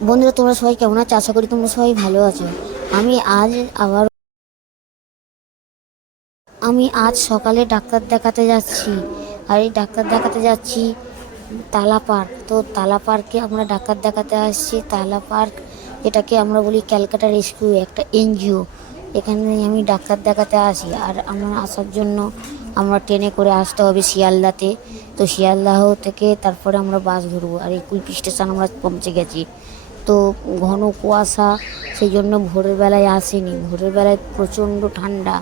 বন্ধুরা, তোমরা সবাই কেমন আছো? আশা করি তোমরা সবাই ভালো আছো। আমি আজ আবার আমি আজ সকালে ডাক্তার দেখাতে যাচ্ছি। আর এই ডাক্তার দেখাতে যাচ্ছি তালা পার্ক। তো তালা পার্কে আমরা ডাক্তার দেখাতে আসছি। তালা পার্ক, এটাকে আমরা বলি ক্যালকাটা রেস্কিউ, একটা এনজিও। এখানে আমি ডাক্তার দেখাতে আসি। আর আমার আসার জন্য আমরা ট্রেনে করে আসতে হবে শিয়ালদাতে। তো শিয়ালদাহ থেকে তারপরে আমরা বাস ধরবো। আর এই কুলপি স্টেশন আমরা পৌঁছে গেছি। তো ঘন কুয়াশা সেই জন্য ভোরের বেলায় আসেনি। ভোরের বেলায় প্রচণ্ড ঠান্ডা।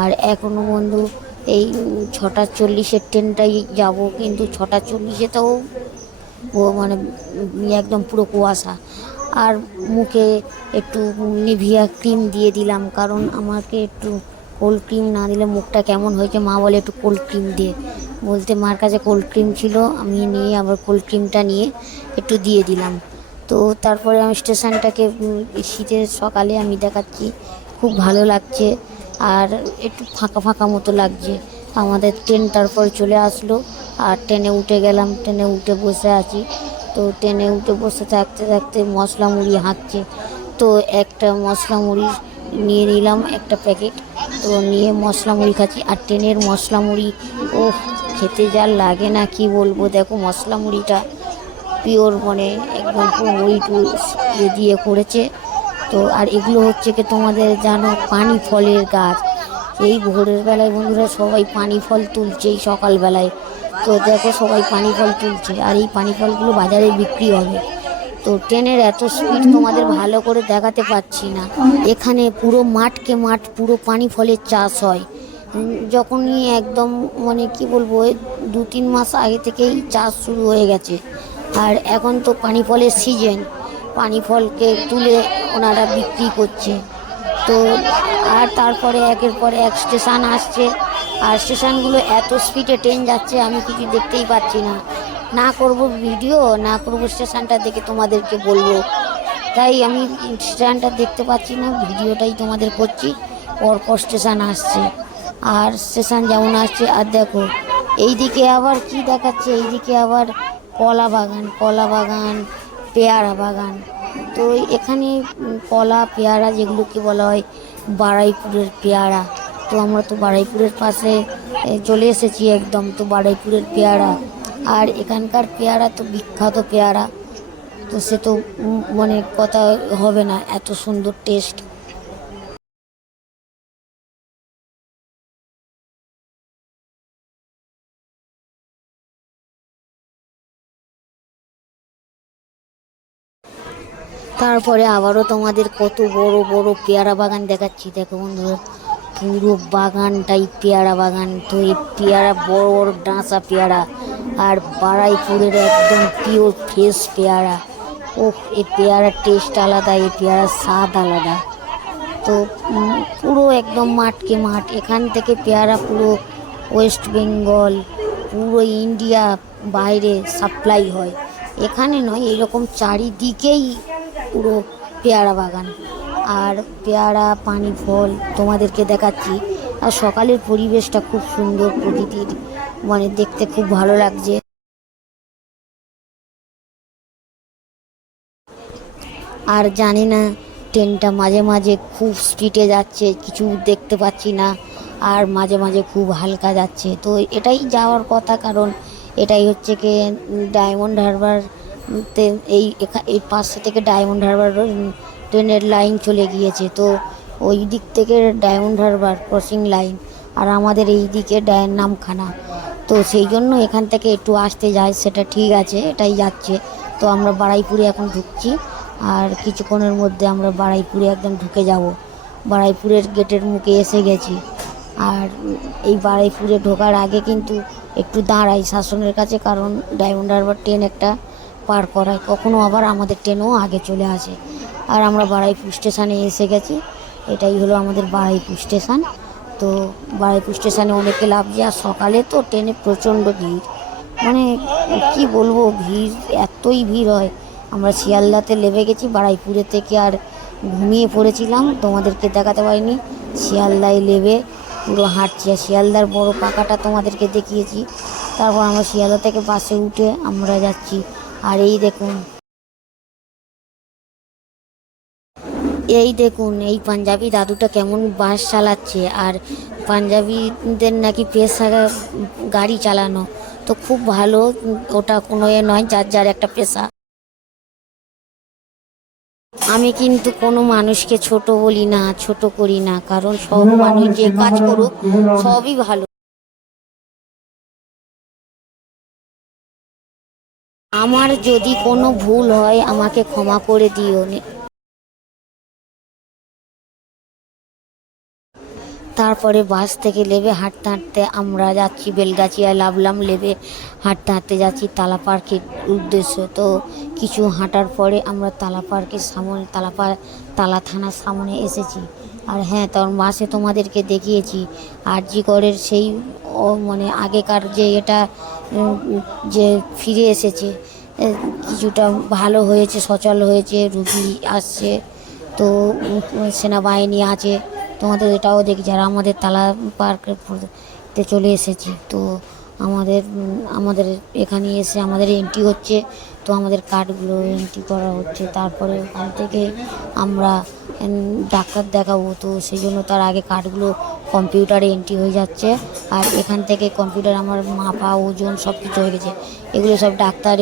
আর এখনও বন্ধু, এই ছটা চল্লিশের ট্রেনটাই যাব, কিন্তু ছটা চল্লিশেতেও ও মানে একদম পুরো কুয়াশা। আর মুখে একটু নিভিয়া ক্রিম দিয়ে দিলাম, কারণ আমাকে একটু কোল্ড ক্রিম না দিলে মুখটা কেমন হয়েছে, মা বলে একটু কোল্ড ক্রিম দিয়ে বলতে, মার কাছে কোল্ড ক্রিম ছিল, আমি নিয়ে আবার কোল্ড ক্রিমটা নিয়ে একটু দিয়ে দিলাম। তো তারপরে আমি স্টেশনটাকে শীতের সকালে আমি দেখাচ্ছি। খুব ভালো লাগছে আর একটু ফাঁকা ফাঁকা মতো লাগছে। আমাদের ট্রেন তারপর চলে আসলো আর ট্রেনে উঠে গেলাম। ট্রেনে উঠে বসে আছি। তো ট্রেনে উঠে বসে থাকতে থাকতে মশলা মুড়ি হাঁকছে। তো একটা মশলা মুড়ি নিয়ে নিলাম, একটা প্যাকেট। তো নিয়ে মশলা মুড়ি খাচ্ছি আর ট্রেনের মশলা মুড়ি ও খেতে যা লাগে না, কি বলব? দেখো মশলা মুড়িটা। পিওর মানে একদম পুরো দিয়ে করেছে। তো আর এগুলো হচ্ছে কি তোমাদের জানো পানি ফলের গাছ। এই ভোরের বেলায় বন্ধুরা সবাই পানি ফল তুলছে এই সকালবেলায়। তো দেখো সবাই পানি ফল তুলছে আর এই পানি ফলগুলো বাজারে বিক্রি হবে। তো ট্রেনের এত স্পিড তোমাদের ভালো করে দেখাতে পাচ্ছি না। এখানে পুরো মাঠকে মাঠ পুরো পানি ফলের চাষ হয়। যখনই একদম মানে কি বলব দু তিন মাস আগে থেকেই চাষ শুরু হয়ে গেছে। আর এখন তো পানি ফলের সিজন পানি ফলকে তুলে ওনারা বিক্রি করছে। তো আর তারপরে একের পর এক স্টেশন আসছে। আর স্টেশনগুলো এত স্পিডে ট্রেন যাচ্ছে, আমি কিছু দেখতেই পাচ্ছি না। না করব ভিডিও না করব স্টেশনটা দেখে তোমাদেরকে বলব। তাই আমি স্টেশনটা দেখতে পাচ্ছি না ভিডিওটাই তোমাদের করছি। পরপর স্টেশন আসছে। আর স্টেশন যেমন আসছে, আর দেখো, এইদিকে আবার কি দেখাচ্ছে, এইদিকে আবার কলা বাগান কলা বাগান, পেয়ারা বাগান। তো এখানে কলা, পেয়ারা যেগুলোকে বলা হয়, বারাইপুরের পেয়ারা। তো আমরা তো বারাইপুরের পাশে চলে এসেছি একদম তো বারাইপুরের পেয়ারা। আর এখানকার পেয়ারা তো বিখ্যাত পেয়ারা। তো সে তো মানে কথা হবে না, এত সুন্দর টেস্ট তারপরে আবারও তোমাদের কত বড় বড় পেয়ারা বাগান দেখাচ্ছি। দেখো বন্ধুরা, পুরো বাগানটাই পেয়ারা বাগান। তো এই পেয়ারা, বড় বড় ডাঁসা পেয়ারা আর বারাইপুরের একদম পিওর ফ্রেশ পেয়ারা। ও এই পেয়ারার টেস্ট আলাদা, এই পেয়ারার স্বাদ আলাদা। তো পুরো একদম মাঠকে মাঠ। এখান থেকে পেয়ারা পুরো ওয়েস্ট বেঙ্গল, পুরো ইন্ডিয়া বাইরে সাপ্লাই হয়। এখানে নয় এরকম চারিদিকেই পুরো পেয়ারা বাগান। আর পেয়ারা, পানি, ফল তোমাদেরকে দেখাচ্ছি। আর সকালের পরিবেশটা খুব সুন্দর প্রকৃতির। মানে দেখতে খুব ভালো লাগছে। আর জানি না, ট্রেনটা মাঝে মাঝে খুব স্পিডে যাচ্ছে, কিছু দেখতে পাচ্ছি না। আর মাঝে মাঝে খুব হালকা যাচ্ছে। তো এটাই যাওয়ার কথা, কারণ এটাই হচ্ছে কি ডায়মন্ড হারবার তে এই এই পাশে থেকে ডায়মন্ড হারবার ট্রেনের লাইন চলে গিয়েছে। তো ওই দিক থেকে ডায়মন্ড হারবার ক্রসিং লাইন আর আমাদের এই দিকে ডায়ের নামখানা। তো সেই জন্য এখান থেকে একটু আসতে যায়, সেটা ঠিক আছে, এটাই যাচ্ছে। তো আমরা বাড়াইপুরে এখন ঢুকছি আর কিছুক্ষণের মধ্যে আমরা বাড়াইপুরে একদম ঢুকে যাব। বাড়াইপুরের গেটের মুখে এসে গেছি। আর এই বাড়াইপুরে ঢোকার আগে কিন্তু একটু দাঁড়াই শাসনের কাছে, কারণ ডায়মন্ড হারবার ট্রেন একটা পার করায়। কখনো আবার আমাদের ট্রেনও আগে চলে আসে। আর আমরা বাড়াইপুর স্টেশনে এসে গেছি। এটাই হলো আমাদের বাড়াইপুর স্টেশন। তো বাড়াইপুর স্টেশনে অনেকে লাভ আর সকালে তো ট্রেনে প্রচণ্ড ভিড়। মানে কি বলব, ভিড় এতই ভিড় হয়। আমরা শিয়ালদাতে লেবে গেছি বাড়াইপুরে থেকে আর ঘুমিয়ে পড়েছিলাম। তোমাদেরকে দেখাতে পারিনি। শিয়ালদায় লেবে পুরো হাঁটছি আর শিয়ালদার বড় পাকাটা তোমাদেরকে দেখিয়েছি। তারপর আমরা শিয়ালদা থেকে বাসে উঠে আমরা যাচ্ছি আর এই দেখুন। এই দেখুন, এই পাঞ্জাবি দাদুটা কেমন বাস চালাচ্ছে। আর পাঞ্জাবিদের নাকি পেশা গাড়ি চালানো। তো খুব ভালো, ওটা কোনো এ নয়, যার যার একটা পেশা। আমি কিন্তু কোনো মানুষকে ছোট বলি না, ছোট করি না, কারণ সব মানুষ যে কাজ করুক, সবই ভালো। আমার যদি কোনো ভুল হয়, আমাকে ক্ষমা করে দিও তারপরে বাস থেকে নেবে হাঁটতে হাঁটতে আমরা যাচ্ছি বেলগাছিয়া লাভলাম লেবে হাঁটতে হাঁটতে যাচ্ছি তালা পার্কের উদ্দেশ্য। তো কিছু হাঁটার পরে আমরা তালা পার্কের সামনে, তালা তালা থানার সামনে এসেছি। আর হ্যাঁ তখন বাসে তোমাদেরকে দেখিয়েছি। আর জি করের সেই, ও মানে আগেকার যে এটা যে ফিরে এসেছে কিছুটা ভালো হয়েছে, সচল হয়েছে, রুগী আসছে, তো সেনাবাহিনী আছে। তোমাদের এটাও দেখি, যারা আমাদের তালা পার্কে চলে এসেছি, তো আমাদের আমাদের এখানে এসে আমাদের এন্ট্রি হচ্ছে, তো আমাদের কার্ডগুলো এন্ট্রি করা হচ্ছে। তারপরে ওখান থেকে আমরা ডাক্তার দেখাবো, তো সেই জন্য তার আগে কার্ডগুলো কম্পিউটারে এন্ট্রি হয়ে যাচ্ছে। আর এখান থেকে কম্পিউটার আমার মাপা, ওজন সব কিছু হয়ে গেছে। এগুলো সব ডাক্তার